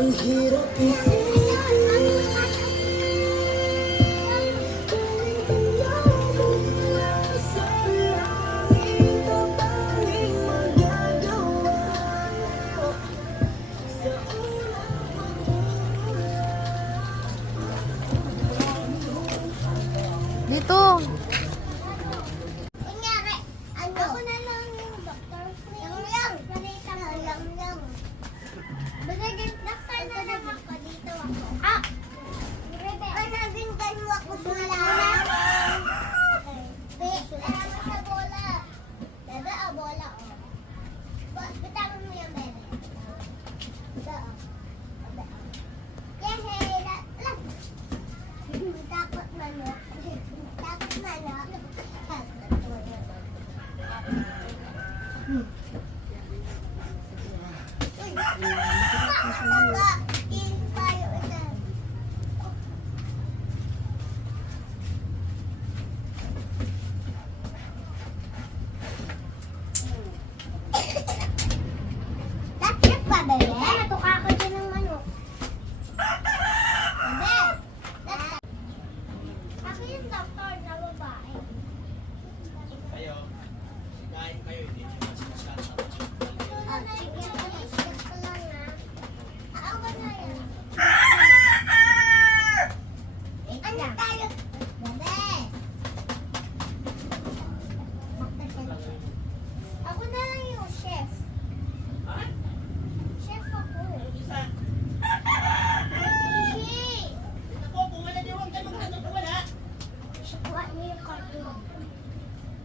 Ang hirap isipin. Sa langit ka ba'y magagawa? Sa unang Dito. Kunyari, ano? Ako na lang yung doktor. Lang. Balita mo, lang. Bagay din, doktor na lang ako. Dito ako. Ah! Panabinggan mo ako sa lang. Alam mo sa bola. Bebe, bola, oh. Bitawan mo yung bebe. Ito, oh. Bebe, oh. Yehey! Lang! Takot manok. Takot manok. Uy! Baka, tayo ito. Lapit pa, bebe? Natuka ko dyan ng manok. Bebe! Ako yung doktor na babae. Kayo, kain kayo, hindi nyo masasasa. Ah, sige, alis ko lang na. Ako na yan. Ano tayo? Bebe! Ako na lang yung chef. Ha? Chef ako. Isa. Hey! Ako, kung wala niyo, huwag kayo maghanap kung wala. Kuha niyo yung cartoon.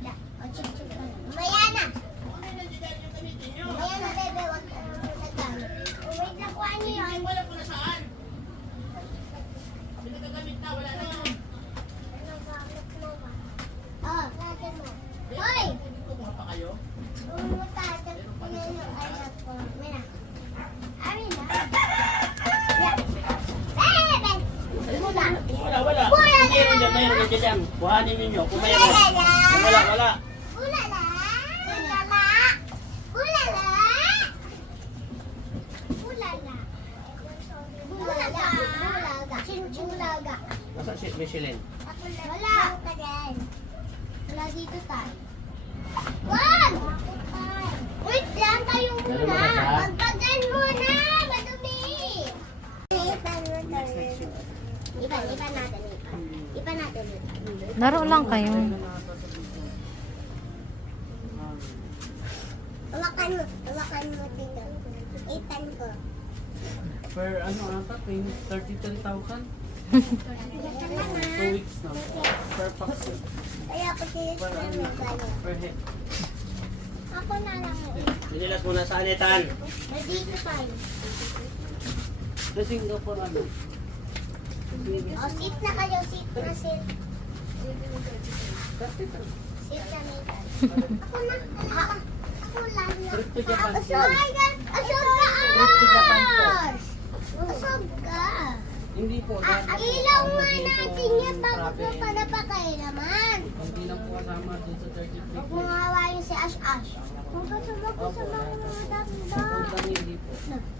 Da, o chip-chip ka na. Mamaya na! Kung ano nandiyan yung gamitin nyo. Mamaya na, bebe. Huwag ka nang naggamit. Oh, wait lang, kuha niyo yun. Hindi wala kung nasaan. Pinagagamit na, wala na yun. Ano gamit mo ba? Oh, natin mo. Hoy! Kumuha pa kayo. Umutasan ko na yung anak ko. Mira. Amin na. Yeah. Bebe! Mula. Kung wala, wala. Wala na. Mayroon dyan dyan. Kuhanin ninyo. Kung mayroon. Ulala. Kung wala, wala. Ulala. Ulala. Ulala. Ulala. Bulaga. Bulaga. Bulaga. Nasa si Michelin? Wala. Wala dito tayo. Wag! Wait lang tayo Meron muna. ba ka? Magpagan muna. Madumi. Next section. Ipan natin. Ipan natin. Laro lang kayo. Hawakan mo dito. Ipan ko. Per ano ata? 33,000? 2 weeks na. Per pax. Kaya ako sinis na may gano'n. Per head. Ako na lang. Dinilas muna sa anitan. Dito tayo. Sa Singapore ano? O, sit na kayo. Sit na sit. Capital. Sit na may Ako na. Ako lang na. Trip to Japan. Asog ka! Asog ka! Trip to Japan po. Asog ka! Hindi po. Ilaw nga natin yan bago ko pa napakailaman. Hindi lang po kasama dun sa 33. Huwag mo hawain si Ash Ash. Huwag ka sa mga dami-dami. Hindi po.